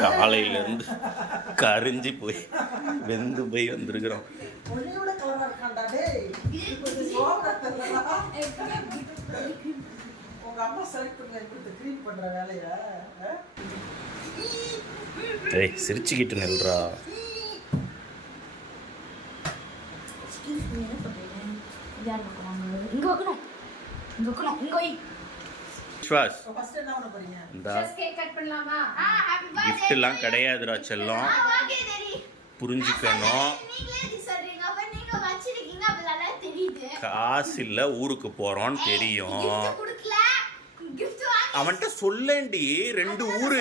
காலையிலேருந்து கரிஞ்சு போய் வெந்து போய் வந்திருக்கிறோம். ஏய் சிரிச்சுக்கிட்டு நில்றா. கிஃப்ட் எல்லாம் கிடையாதுடா செல்லம், புரிஞ்சுக்கணும். காசு இல்ல, ஊருக்கு போறோம்னு தெரியும். அவன்கிட்ட சொல்லேண்டி, 2 ஊரு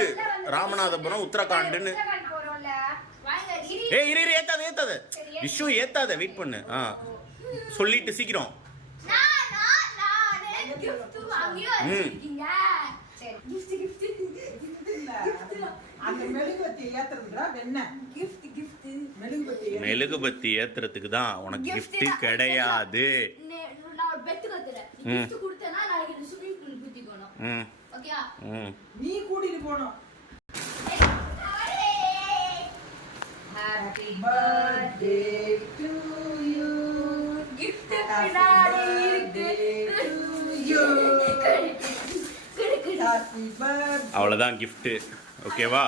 ராமநாதபுரம் உத்தரகாண்டுன்னு. ஏய் இரு ஏத்தாத விஷு ஏத்தாத, வெயிட் பண்ணு. சொல்லிட்டு சீக்கிரம். மெழுகுபத்தி ஏத்துறதுக்கு தான், உனக்கு கிஃப்ட் கிடையாது. நீ கூட்டிட்டு போணும். Happy birthday to you. Gift அவ்வளோதான் கிஃப்ட். ஓகேவா?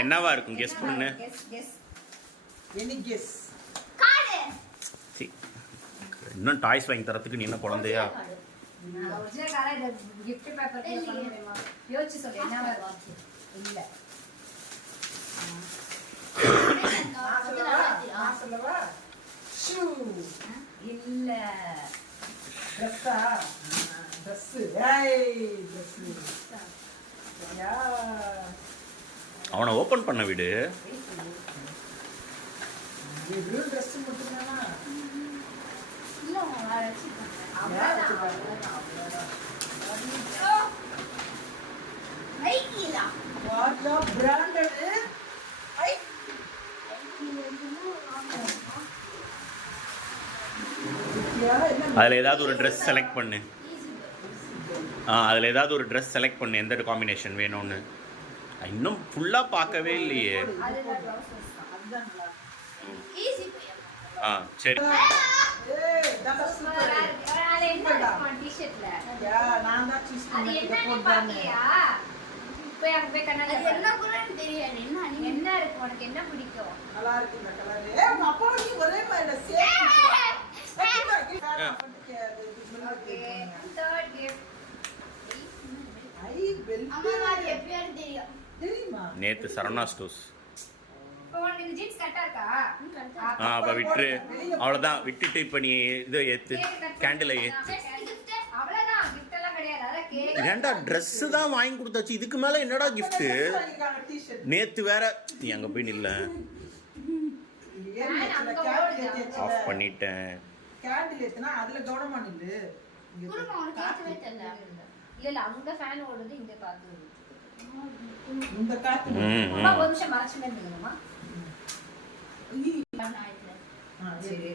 என்னவா இருக்கும் கெஸ் பண்ணு. இன்னும் டாய்ஸ் வாங்கி தரத்துக்கு நீ என்ன குழந்தையா? அவனை ஓபன் பண்ண விடு. அதில் ஏதாவது ஒரு ட்ரெஸ் செலக்ட் பண்ணு. அதில் ஏதாவது ஒரு ட்ரெஸ் செலக்ட் பண்ணு, எந்த காம்பினேஷன் வேணும்னு. இன்னும் ஃபுல்லாக பார்க்கவே இல்லையே. சரி நேத்து சரவணா ஸ்டோர்ஸ். அப்ப விட்டு அவ்வளவுதான், விட்டுட்டு இப்ப நீ இது ஏத்து, கேண்டில் ஏத்து. ஏன்டா ட்ரெஸ் தான் வாங்கி கொடுத்தாச்சு, இதுக்கு மேல என்னடா கிஃப்ட்? நேத்து வேற நீ அங்க போய் நில்ல, ஆஃப் பண்ணிட்டேன். கேண்டில் ஏத்துனா அதுல கவனமா நில்லு. இல்ல அங்க ஃபேன் ஓடுது, இங்க காத்து வருது. இந்த காத்து அம்மா ஒரு நிமிஷம் மறைச்சு நில்லுங்கம்மா. சரி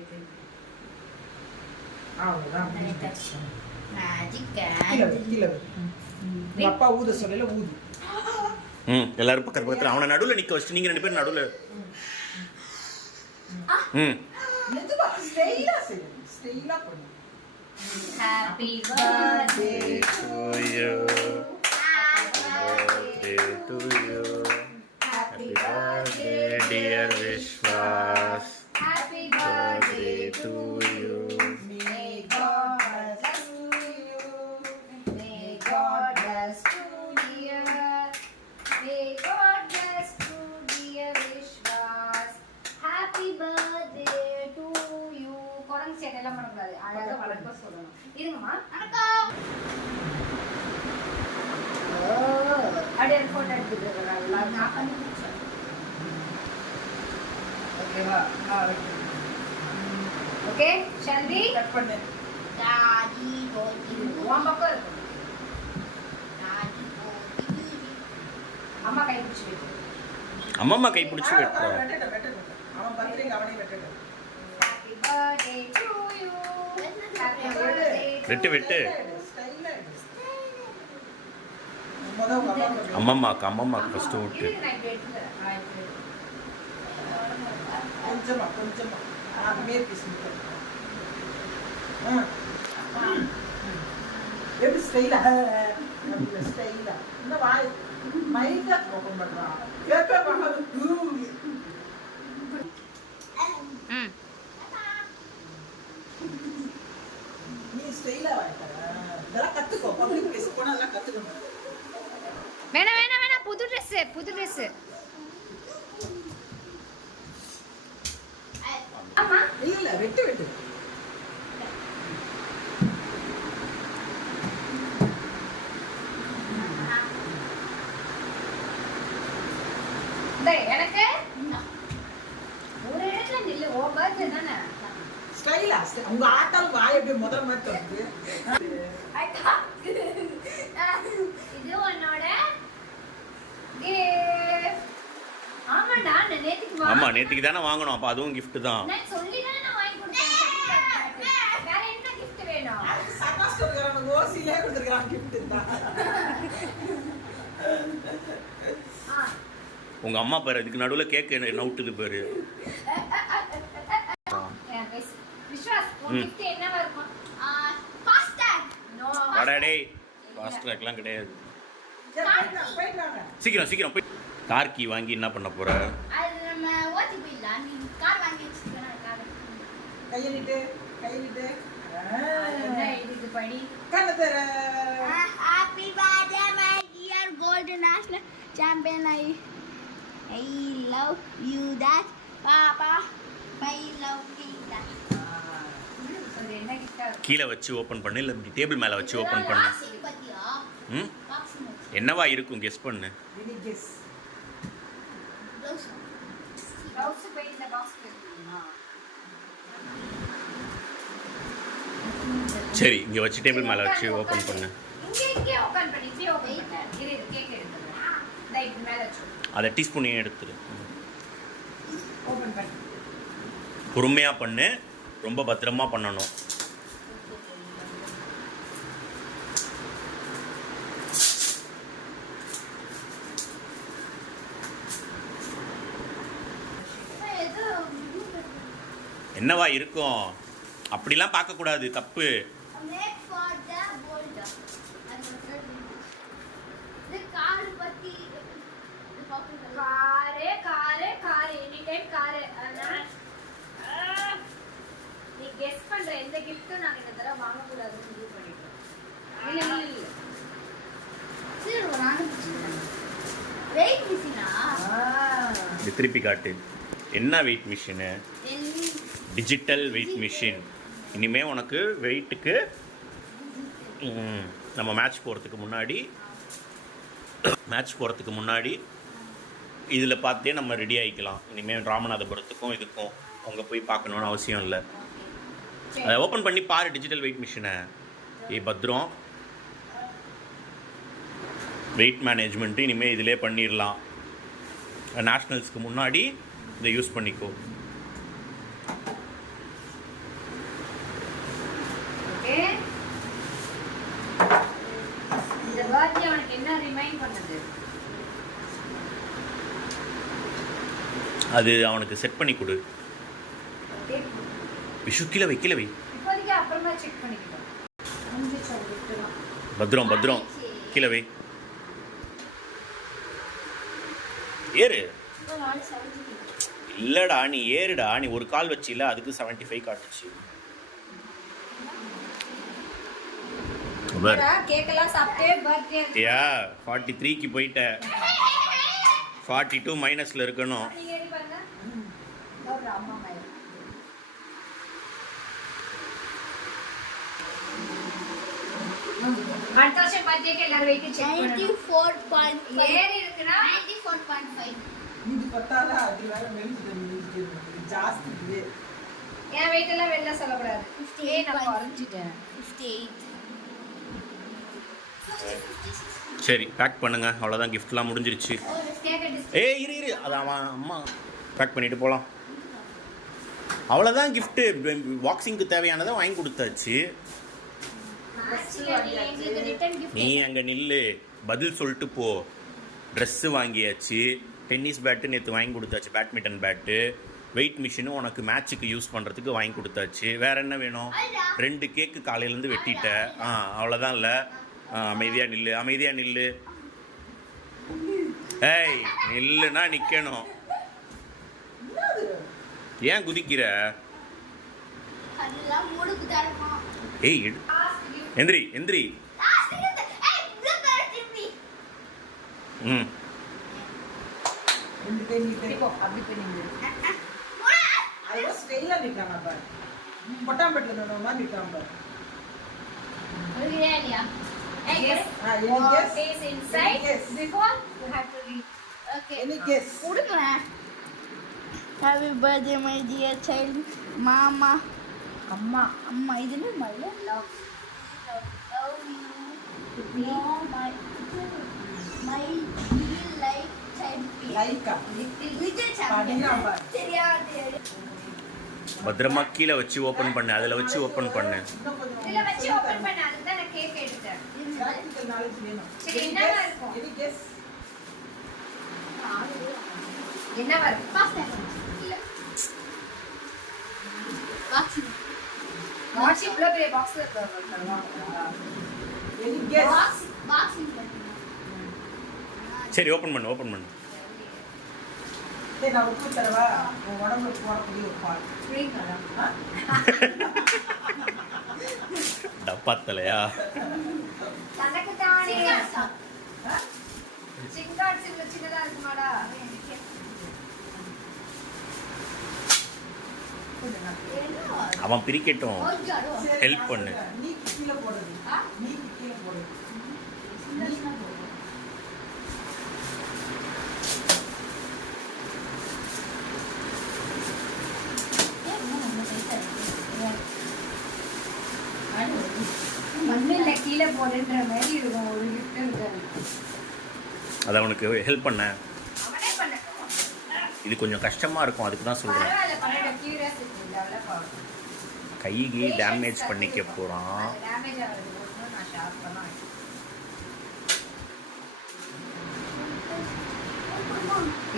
அவ்வளவுதான். Magic candle. அப்பா ஊத சொல்லல, ஊது. எல்லாரும் பக்கத்துல அவனை நடுவுல நிக்க வச்சு நீங்க 2 பேரும் நடுவுல. மெதுவா ஸ்டைலா செய்யுங்க, ஸ்டைலா பண்ணுங்க. Happy birthday to you. Happy birthday to you. Happy birthday dear Vishwas. Happy birthday to you. May God bless you. May God bless you dear. May God bless you dear Vishwas. Happy birthday to you. கொரங்கு சேட்டை எல்லாம் பண்ணக்கூடாது, அழகா வணக்கம் சொல்லணும். இருங்கம்மா, வணக்கம். அப்படியே photo எடுத்துக்கிறேன். ஓகேவா? ஓகே ஷால்வி கட் பண்ணு. டாடி கோதி உன் பக்கம் இருக்கு. டாடி கோதி அம்மா கை பிடிச்சு வெட்டு. அம்மா கை பிடிச்சு வெட்டு. அவன் பர்த்டே அவனே வெட்டடு. Happy birthday to you. Happy birthday. வெட்டு வெட்டு. அம்மம்மாக்கு ஃபஸ்ட்டு ஓட்டு. இருக்கு, நான் இப்ப எடுத்துக்கிறேன். கொஞ்சமா எப்படி ஸ்டைலா ஸ்டைலா இந்த வாய் மைண்டா ஓபன் பண்றான் கேப்பே பண்ணது நீ ஸ்டைலா வாய்க்கற இதெல்லாம் கத்துக்கோ பப்ளிக் பிளேஸ் போனா எல்லாம் கத்துக்கணும். வேணாம் புது ட்ரெஸ் ஆமா இல்ல வெட்டு எனக்கு ஒரு இடத்துல நில்லு ஓ பர்த்டே தானே ஸ்டைலா உங்க ஆட்டால் வாய் அப்படியே முதல்ல மாதிரி வந்து இது உன்னோட gift. ஆமாடா நான் நேத்துக்கு ஆமா நேற்றுக்கு தானே வாங்கணும், அப்போ அதுவும் gift தான். நான் சொல்லி தானே நான் வாங்கி கொடுத்தேன். வேற என்ன gift வேணும்? சர்மாஸ்டர்காரங்க ஓசிலே கொடுத்துருக்காங்க கிஃப்ட் தான். உங்க அம்மா பேர் இதுக்கு நடுவில் கேக்கு நவுட்டுது பேரு. விஸ்வாஸ் உன் gift என்னவா இருக்கும்? Fast track. நோ. வடடே ஃபாஸ்ட் ட்ராக்லாம் கிடையாது. போயிட்டு வாங்க. சீக்கிரம் போய் கார் கீ வாங்கி என்ன பண்ண போற? அது நம்ம ஓட்டி போயிடலாம். நீ கார் வாங்கி வச்சிருக்கா கார். கையிலிட்டு என்ன இதுக்கு படி? கண்ணு தர Happy birthday, my dear golden national champion. I love you, that Papa. I love you, that. அது என்ன gift ஆ? கீழே வச்சு ஓப்பன் பண்ணு, இல்லை இப்படி டேபிள் மேலே வச்சு ஓப்பன் பண்ணு. Boxing பத்தியா? ம் Boxing வச்சு. என்னவா இருக்கும் கெஸ் பண்ணு. Mini guess Blouse. Blouse போய் இந்த பாக்ஸ் போடுறீங்களா? சரி இங்கே வச்சு டேபிள் மேலே வச்சு ஓப்பன் பண்ணு. இங்கே ஓபன் பண்ணி இப்படி ஓபன் பண்ணு. இரு கேக் எடுத்துறேன். ரைட் மேல வச்சு. அதை டீஸ்பூனையும் எடுத்துரு. ஓபன் பண்ணு. பொறுமையாக பண்ணு, ரொம்ப பத்திரமா பண்ணணும். என்னவா இருக்கும்? அப்படிலாம் பார்க்கக்கூடாது, தப்பு. Made for the bold. இது கார் பத்தி இது பாக்குறது. Car any time car. நீ கெஸ் பண்ற எந்த கிஃப்ட்டும் நாங்க இந்த தடவை வாங்க கூடாதுன்னு முடிவு பண்ணிட்டோம். இல்ல சரி ஒரு நானும் பிடிச்சிருக்கேன். வெயிட் மிஷினா? இது திருப்பி காட்டு. என்ன weight machine? Digital weight machine. இனிமேல் உனக்கு வெயிட்டுக்கு நம்ம மேட்ச் போகிறதுக்கு முன்னாடி இதில் பார்த்தே நம்ம ரெடி ஆகிக்கலாம். இனிமேல் ராமநாதபுரத்துக்கும் இதுக்கும் அங்கே போய் பார்க்கணுன்னு அவசியம் இல்லை. அதை ஓப்பன் பண்ணி பாரு டிஜிட்டல் வெயிட் மிஷினை. பத்ரம் வெயிட் மேனேஜ்மெண்ட்டு இனிமேல் இதிலே பண்ணிடலாம். நேஷ்னல்ஸ்க்கு முன்னாடி இதை யூஸ் பண்ணிக்கோ. இந்த பர்த்டே உனக்கு என்ன ரிமைண்ட் பண்ணுது? அது அவனுக்கு செட் பண்ணி கொடு. விஷு கீழே வை. இப்போதைக்கு அப்புறமா செக் பண்ணிக்கலாம். முடிஞ்சு விட்டுலாம். பத்ரம் கீழே வை. ஏறு. இல்லடா நீ ஏறுடா. நீ ஒரு கால் வச்சில, அதுக்கு 75 காட்டுச்சு. கேக்கெல்லாம் சாப்பிட்டே பர்த்டே. 43க்கு போயிட்ட. 42 மைனஸ்ல இருக்கணும். ஏறி பாருங்க. ஒரு அம்மா மாதிரி. அடுத்த வருஷம் பர்த்டேக்கு எல்லாரும் வெயிட் செக் பண்ணணும். 94.5. ஏறி இருக்குனா 94.5. இது பத்தாதா அது வேற மெலிஞ்சு ஜாஸ்தி இது. என் வெயிட் எல்லாம் வெளில சொல்லக்கூடாது. 58 நான் குறைஞ்சிட்டேன். 58. சரி பேக் பண்ணுங்க. அவ்வளோதான், கிஃப்ட்லாம் முடிஞ்சிருச்சு. இரு அது அவன் அம்மா பேக் பண்ணிட்டு போகலாம். அவ்வளோதான் கிஃப்ட்டு. பாக்ஸிங்க்கு தேவையானதை வாங்கி கொடுத்தாச்சு. நீ அங்கே நில்லு. பதில் சொல்லிட்டு போ. ட்ரெஸ்ஸு வாங்கியாச்சு, டென்னிஸ் பேட்டு நேற்று வாங்கி கொடுத்தாச்சு, பேட்மிண்டன் பேட்டு, வெயிட் மிஷினும் உனக்கு மேட்ச்சுக்கு யூஸ் பண்ணுறதுக்கு வாங்கி கொடுத்தாச்சு. வேறு என்ன வேணும்? 2 கேக்கு காலையிலேருந்து வெட்டிட்ட. அவ்வளோதான் இல்லை. அமைதியாக நில்லு, அமைதியாக நில்லு. ஏய் நில்லுன்னா நிற்கணும். ஏன் குதிக்கிற? அதெல்லாம் மூடுக்கு தரமா. ஏய் எந்திரி எந்திரி. ம் ரெண்டு கை நீட்டு. இப்போ அப்படி பண்ணி அது ஸ்டைலா நிக்காம பாரு. பொட்டாம்பட்டில நின்னோமா நிக்காம பாரு. இல்லையா? Yes. Any What guess? is inside? Yes. Before you have to read. Okay. Any guess? கொடுங்களேன். Happy birthday my dear child. மாமா அம்மா அம்மா இது என்ன மல்ல love love you. No my real life child. Lyca. Vijay படினா சாமி. பாரு. சரியா சரி. பத்திரமா கீழே வச்சு ஓப்பன் பண்ணு, அதில் வச்சு ஓப்பன் பண்ணு. இன்னும் கொஞ்சம் இதுல வச்சு ஓபன் பண்ண அதுக்கு தான் நான் கேக் எடுத்தேன். practical knowledge வேணும். சரி, Any என்னவா guess? இருக்கும்? Any guess? என்ன வரும்? பாஸ் இல்ல. பாக்ஸ் வாட்ச் இவ்வளவு பெரிய பாக்ஸ்ல தருவாங்க. Any guess? பாக்ஸ் சரி ஓப்பன் பண்ணு, ஓப்பன் பண்ணு. டேய் நான் உப்பு தரவா? உன் உடம்புல போடக்கூடிய ஒரு பால். புரியுங்களா? டப்பாத்தலையா? தனக்கு தானே சிங்காட் சின்னதா இருக்குமாடா? அவன் பிரிக்கட்டும். சரி, Help நான் பண்ணு. சொல்றேன். நீ கீழே போடுறது. நீ கீழே போடுறது. மண்ணில் கீழே போடுன்ற மாதிரி இருக்கும் ஒரு gift இருக்காது. அதை அவனுக்கு ஹெல்ப் பண்ண. அவனே பண்ணட்டும். இது கொஞ்சம் கஷ்டமாக இருக்கும், அதுக்கு தான் சொல்கிறேன். பரவாயில்ல பண்ணட்டும். கியூரியாசிட்டி டெவலப் ஆகும். கைக்கு டேமேஜ் பண்ணிக்க போகிறான். டேமேஜ் ஆகிறது போது நான் ஷார்ப் பண்ண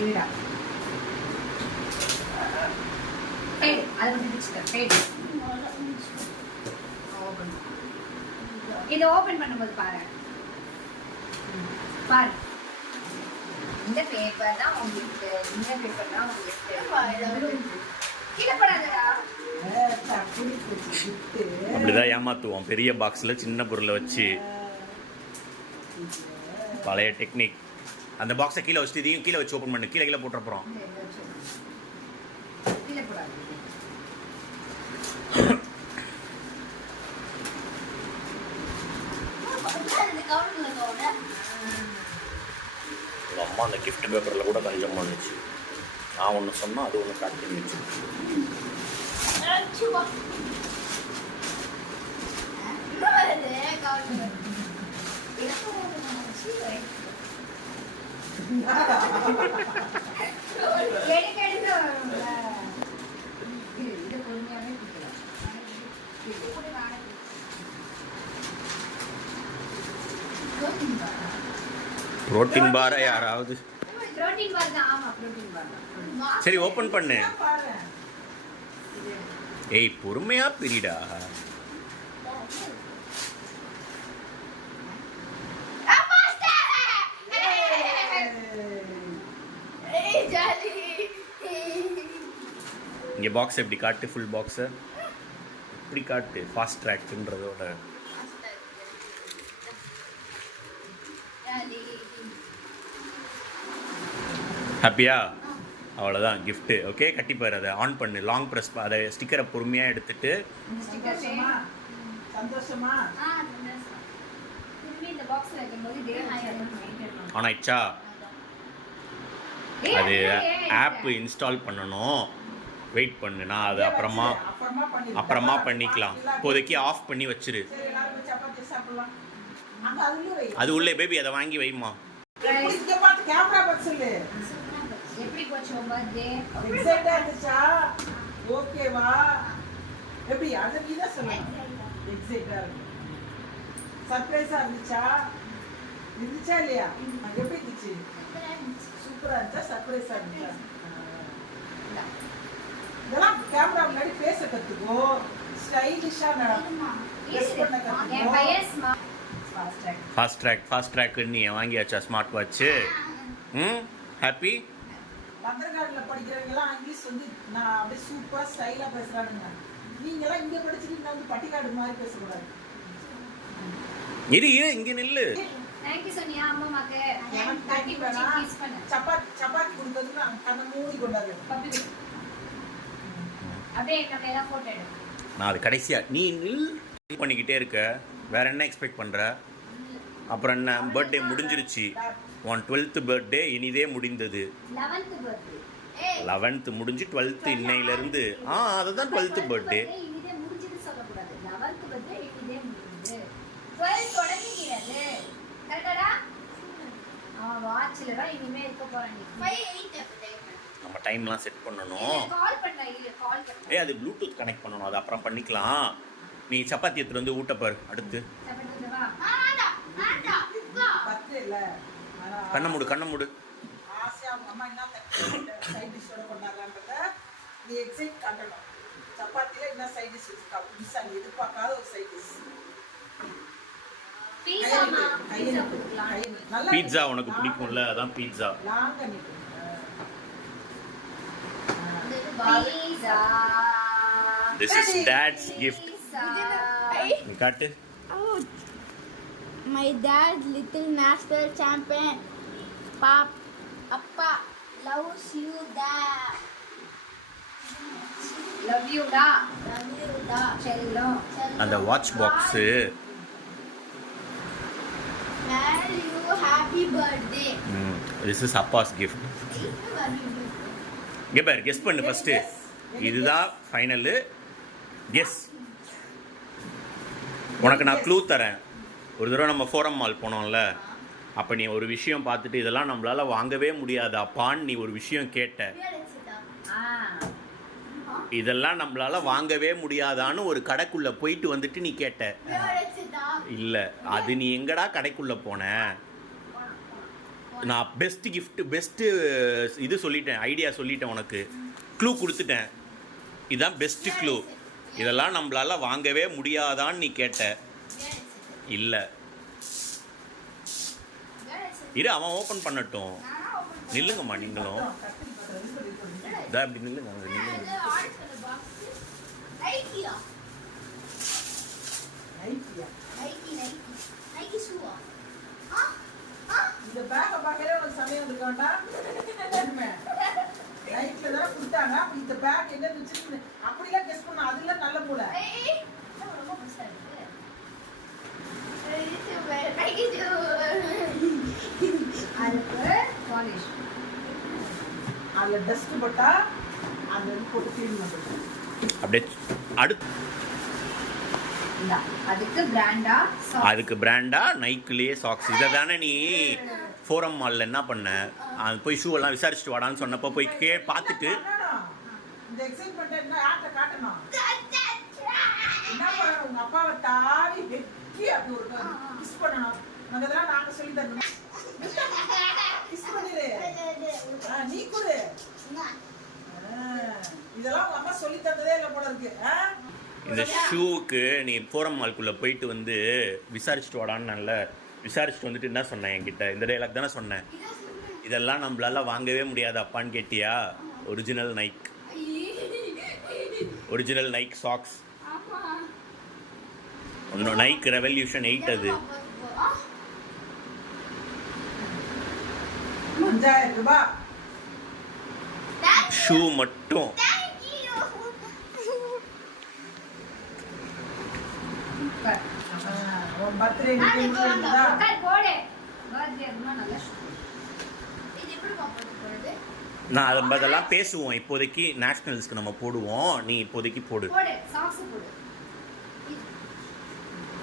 இருடா. ஃபேட் அதை வந்து பிடிச்சிக்க. Fat open. இதை ஓபன் பண்ணும்போது பாரு. பாரு. இந்த பேப்பர் தான் உங்களுக்கு, இந்த பேப்பர் தான் உங்களுக்கு. கீழே போடாதடா. அப்படி போச்சு gift. அப்படிதான் ஏமாத்துவோம், பெரிய பாக்ஸில் சின்ன பொருளை வச்சு. பழைய டெக்னிக். அந்த பாக்ஸை கீழே வச்சுட்டு இதையும் கீழே வச்சு ஓப்பன் பண்ணு. கீழே போட்டுற போகிறோம். கீழே போடாது. உங்கள் அம்மா அந்த கிஃப்ட் பேப்பரில் கூட கஞ்சம் பண்ணுச்சு. நான் ஒன்று சொன்னால் அது ஒன்று பேக் பண்ணி வச்சு. எடுக்க வரும்ல. இது பொறுமையாவே கொடுக்கலாம். புரோட்டீன் பாரை யாராவது. புரோட்டீன் பார் தான். ஆமா புரோட்டீன் பார் தான். சரி ஓப்பன் பண்ணு. பாரு. ஏய் பொறுமையா பிரிடா. இங்கே பாக்ஸ் எப்படி காட்டு? ஃபுல் பாக்ஸை இப்படி காட்டு. ஃபாஸ்ட் ட்ராக்ன்றதோட ஹாப்பியா? அவ்வளோதான் கிஃப்ட்டு. ஓகே கட்டிப்பார். அதை ஆன் பண்ணு. லாங் ப்ரெஸ் அதை ஸ்டிக்கரை பொறுமையாக எடுத்துட்டு. சந்தோஷமா? சந்தோஷமா? திரும்பி இந்த பாக்ஸ்ல வைக்கும்போது டே மெயின்டைன் பண்ணணும். ஆன் ஆயிடுச்சா? அது ஆப் இன்ஸ்டால் பண்ணணும். வெயிட் பண்ணு. நான் அது அப்புறமா பண்ணிக்கலாம். இப்போதைக்கு ஆஃப் பண்ணி வச்சிரு. சரி எல்லாரும் சப்பாத்தி சாப்பிடலாம். அங்க அதுலயே வை. அது உள்ளே பேபி அதை வாங்கி வைமா. இங்க பாத்து கேமரா பாத்து சொல்லு. எப்படி போச்சு உங்க பர்த்டே? எக்ஸைட்டா இருந்துச்சா? ஓகேவா? எப்படி அத நீ தான் சொல்லணும். எக்ஸைட்டா இருக்கு. சர்ப்ரைஸா இருந்துச்சா? இருந்துச்சா இல்லையா எப்படி இருந்துச்சு சூப்பரா இருந்துச்சா சர்ப்ரைஸா இருந்துச்சா இதெல்லாம் கேமரா முன்னாடி பேச கத்துக்கோ ஸ்டைலிஷா ட்ரெஸ் பண்ண என் கத்துக்கோ பையன் ஸ்மார்ட் ஃபாஸ்ட் ஃபாஸ்ட் ட்ராக் நீ வாங்கியாச்சா ஸ்மார்ட் வாட்ச்சு ஹாப்பி பத்திரகாடுல படிக்கிறவங்க எல்லாம் இங்கிலீஷ் வந்து நான் அப்படியே சூப்பரா ஸ்டைலா பேசுறானுங்க நீங்க எல்லாம் இங்க படிச்சுட்டு நான் வந்து பட்டிக்காடு மாதிரி பேசக்கூடாது இரு இங்க நில்லு தேங்க்யூ சொன்னியா அம்மாக்கு எனக்கு கட்டி தேங்க்யூ பிடிச்சி வேணா கிஸ் பண்ணு சப்பாத்தி கொடுத்ததுக்கு நான் கண்ணை மூடி கொண்டாரு பப்பி கொடு. அப்படியே நம்ம எல்லாம் போட்டோ எடு நான் அது கடைசியா நீ நில் பண்ணிக்கிட்டே இருக்க வேற என்ன எக்ஸ்பெக்ட் பண்ற அப்புறம் என்ன பர்த்டே முடிஞ்சிருச்சு உன் 12th பர்த்டே இனிதே முடிந்தது 11th பர்த்டே 11th முடிஞ்சு 12th இன்னையிலிருந்து அதுதான் 12th பர்த்டே இனிதே முடிஞ்சது சொல்லக்கூடாது 11th பர்த்டே இனிதே முடிஞ்சது 12 தொடங்குகிறது கரெக்டாடா அவன் வாட்ச்ல தான் இனிமே இருக்க போறான் நீ நம்ம டைம்லாம் செட் பண்ணணும் கால் பண்ண இல்ல கால் பண்ண அது ப்ளூடூத் கனெக்ட் பண்ணணும் அது அப்புறம் பண்ணிக்கலாம் நீ சப்பாத்தி எடுத்துட்டு வந்து ஊட்டப்பார் அடுத்து சாப்பிடுவா பத்து இல்ல ஆனா கண்ணை மூடு ஆசையா அவங்க அம்மா என்ன சைட் டிஷ்ஷோட கொண்டாடுறான்றத நீ எக்ஸைட் காட்டணும் சப்பாத்தில என்ன சைட் டிஷ் இருக்கா புதுசா நீ எதிர்பார்க்காத ஒரு சைட் டிஷ் பீஸாமா பீஸா கொடுக்கலாம் பீட்சா உனக்கு பிடிக்கும்ல அதான் பீட்சா லாங்கா நிக்கு பீஸா திஸ் இஸ் டாட்ஸ் கிஃப்ட் நீ காட்டு My dad's little national champion. Appa loves you, Dad. Love you டா Love you, Dad. செல்லம் அந்த watch box Dad, you happy birthday. This is Abbas gift இங்கே பாரு கெஸ் பண்ணு ஃபஸ்ட்டு இதுதான் ஃபைனலு கெஸ் உனக்கு நான் க்ளூ தரேன் ஒரு தடவை நம்ம ஃபோரம் மால் போனோம்ல அப்போ நீ ஒரு விஷயம் பார்த்துட்டு இதெல்லாம் நம்மளால வாங்கவே முடியாது அப்பான்னு நீ ஒரு விஷயம் கேட்ட இதெல்லாம் நம்மளால வாங்கவே முடியாதான்னு ஒரு கடைக்குள்ள போயிட்டு வந்துட்டு நீ கேட்ட இல்லை அது நீ எங்கடா கடைக்குள்ள போன நான் பெஸ்ட் கிஃப்ட் பெஸ்ட்டு இது சொல்லிட்டேன் ஐடியா சொல்லிட்டேன் உனக்கு க்ளூ கொடுத்துட்டேன் இதுதான் பெஸ்ட்டு க்ளூ இதெல்லாம் நம்மளால வாங்கவே முடியாதான்னு நீ கேட்ட இல்லை இரு அவன் ஓப்பன் பண்ணட்டும் நில்லுங்கம்மா நீங்களும் இதான் இப்படி நில்லுங்க அங்க நில்லுங்க இந்த பேக்க பார்க்கவே ஒரு சமயம் இருக்காண்டா நைட்ல தான் கொடுத்தாங்க அப்ப இந்த பேக் என்ன இருந்துச்சு அப்படிலாம் கெஸ் பண்ண அதுல நல்ல போல அதுக்கு பாலிஷ் அதுல டஸ்ட் போட்டா அந்த போட்டு க்ளீன் பண்றது அப்படியே அடுத்து இந்தா அதுக்கு பிராண்டா அதுக்கு பிராண்டா நைக்கிலேயே சாக்ஸ் இதை தானே நீ ஃபோரம் மாலில் என்ன பண்ண அது போய் ஷூ எல்லாம் விசாரிச்சுட்டு வாடான்னு சொன்னப்போ போய் பார்த்துட்டு இந்த எக்ஸைட்மெண்ட் என்ன யார்ட்ட காட்டணும் என்ன பண்ணணும் உங்க அப்பாவை தாவி வெட்டி அப்படி ஒரு கிஸ் பண்ணணும் அதெல்லாம் நாங்க சொல்லி தரணும் கிஸ் பண்ணிரு நீ கொடு இதெல்லாம் உங்க அம்மா சொல்லி தந்ததே இல்லை போல இருக்கு இந்த ஷூவுக்கு நீ ஃபோரம் மால்குள்ளே போயிட்டு வந்து விசாரிச்சுட்டு வாடான்னு நல்ல விசாரிச்சுட்டு வந்துட்டு என்ன சொன்னேன் என்கிட்ட இந்த டைலாக் தானே சொன்னேன் இதெல்லாம் நம்மளால வாங்கவே முடியாது அப்பான்னு கேட்டியா ஒரிஜினல் நைக் சாக்ஸ் ஒன்றும் நைக் ரெவல்யூஷன் 8 அது 5000 ரூபாய் ஷூ மட்டும் உன் பர்த்டே இருந்தா போடு பர்த்டே ரொம்ப நல்ல நான் அதெல்லாம் பேசுவோம் இப்போதைக்கு நேஷ்னல்ஸ்க்கு நம்ம போடுவோம் நீ இப்போதைக்கு போடு போடு சாக்ஸ் போடு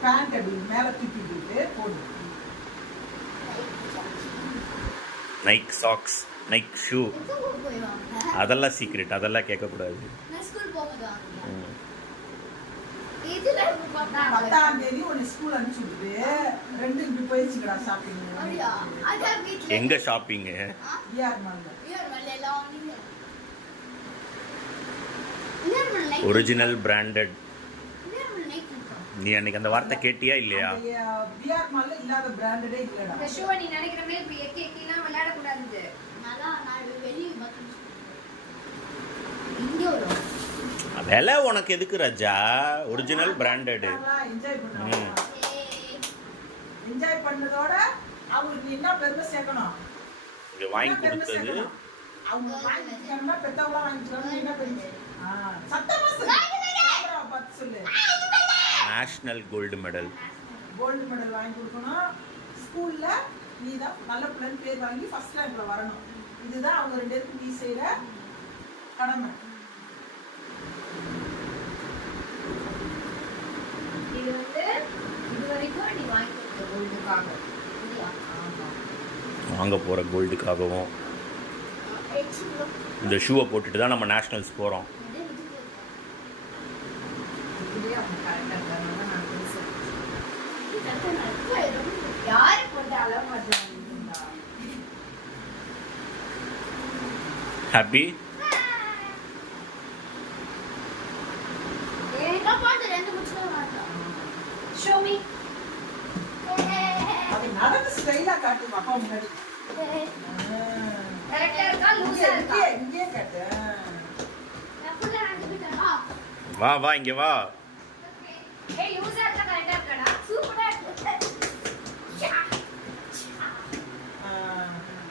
பேண்ட் அப்படி மேல தூக்கிட்டு போடு நைக் சாக்ஸ் நைக் ஷூ அதெல்லாம் சீக்ரெட் அதெல்லாம் கேட்கக்கூடாது இதுல இருந்து பார்த்தா 10ஆம் தேதி உன்னை ஸ்கூல் அனுப்பிச்சு விட்டு 2 இப்படி போயிடுச்சுடா ஷாப்பிங். அப்படியா? அதான் வீட்ல எங்க ஷாப்பிங்கு? பிஆர் மால்ல. இயர் மல்ல எல்லாம் வாங்குனீங்க. இயர் மல்ல லைக் ஒரிஜினல் பிராண்டட். இயர் மல்ல லைக் இருக்கா? நீ அன்னைக்கு அந்த வார்த்தை கேட்டியா இல்லையா? பிஆர் மால்ல இல்லாத பிராண்டடே இல்லடா. இந்த ஷோவை நீ நினைக்கிற மாதிரி இப்படி எக்கி எக்கிலாம் விளையாடக்கூடாது. நான் வெளிய வந்து இங்க வரும். விலை உனக்கு எதுக்கு ராஜா? Original branded. என்ஜாய் பண்ணுவாங்க. என்ஜாய் பண்ணதோட அவங்களுக்கு நீ என்ன பெருமை சேர்க்கணும்? இங்க வாங்கி என்ன பெருமை கொடுத்தது சேர்க்கணும்? அவங்க வாங்கி கொடுத்தாங்கன்னா பெத்தவங்களா வாங்கி கொடுத்தாங்கன்னா என்ன பெருமை? சத்தமா சொல்லு. கேமராவை பார்த்து சொல்லு. National gold medal. Gold medal வாங்கி கொடுக்கணும். ஸ்கூல்ல நீ தான் நல்ல பிள்ளைன்னு பேர் வாங்கி ஃபர்ஸ்ட் ரேங்க்ல வரணும். இதுதான் அவங்க 2 பேருக்கும் நீ செய்யற கடமை. இது வந்து இதுவரைக்கும் நீ வாங்கி கொடுத்த கோல்டுக்காக இல்லையா? வாங்க போகிற கோல்டுக்காகவும் இந்த ஷூவை போட்டுட்டு தான் நம்ம நேஷ்னல்ஸ் போகிறோம். இதுலயே அவங்க கரெக்டாக இருக்கிறனால நான் பேசுறேன். யாரு போட்டு அளவு மாட்டேங்கிறா? ஹாப்பி? Show me. அது நடந்து ஸ்டைலா காட்டு அப்பா முன்னாடி. கரெக்டா இருக்கா லூசா இருக்கா? இங்கே காட்டு. வா வா இங்கே வா. ஏய் லூசா இருக்கா கரெக்டா இருக்கடா? சூப்பரா இருக்கு.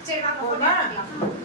சரி வா போமா? போலாம்.